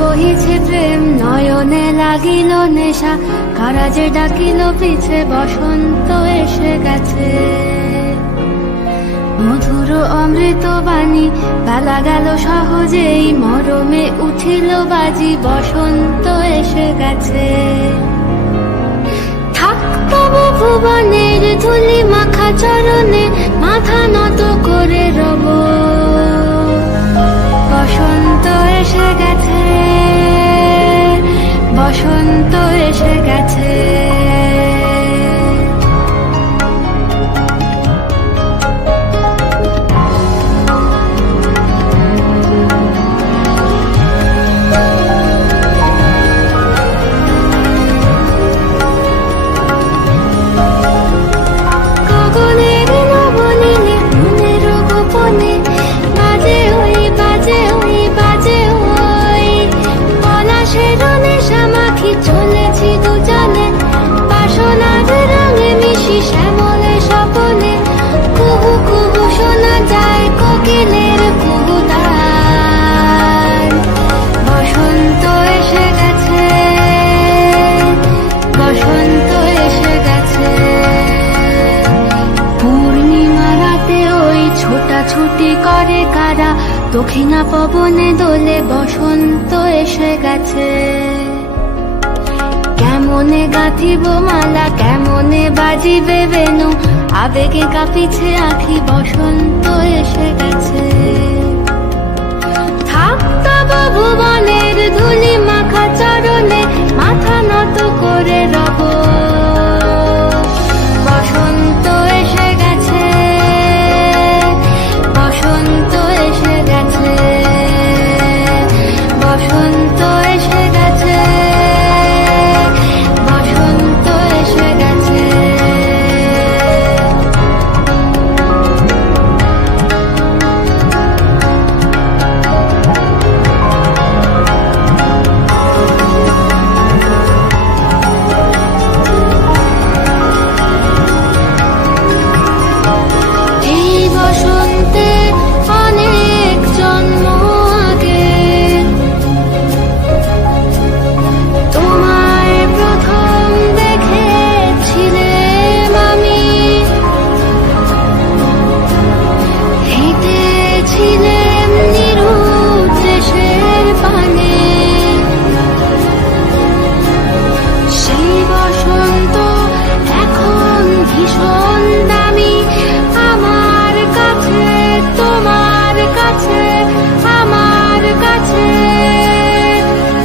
বহিছে প্রেম নয়নে লাগিল নেশা, কারা যে ডাকিল পিছে বসন্ত এসে গেছে। মধুর অমৃত বাণী বেলা গেল সহজেই, মরমে উঠিল বাজি বসন্ত এসে গেছে। থাক তবু ভুবনের ধুলি মাখা চরণে, মাথা নত করে রব। বসন্ত এসে গেছে, বসন্ত এসে গেছে। চলেছি দুজনে বাসনার রঙে মিশি শ্যামলে স্বপনে, কুহু কুহু শোনা যায় কোকিলের কুহুতান। বসন্ত এসে গেছে, বসন্ত এসে গেছে। পূর্ণিমা রাতে ওই ছোটাছুটি করে কারা, দক্ষিণা পবনে দোলে বসন্ত এসে গেছে। কেমনে গাঁথিব মালা, কেমনে বাজিবে বেনু, আবেগে কাঁপিছে আখি বসন্ত এসে গেছে। থাক তব ভুবনের ধুলি মাখা চরণে, মাথা নত করে রব। বসন্ত এসে গেছে, বসন্ত এসে গেছে, বসন্ত এসে গেছে।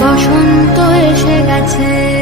বসন্ত এসে গেছে।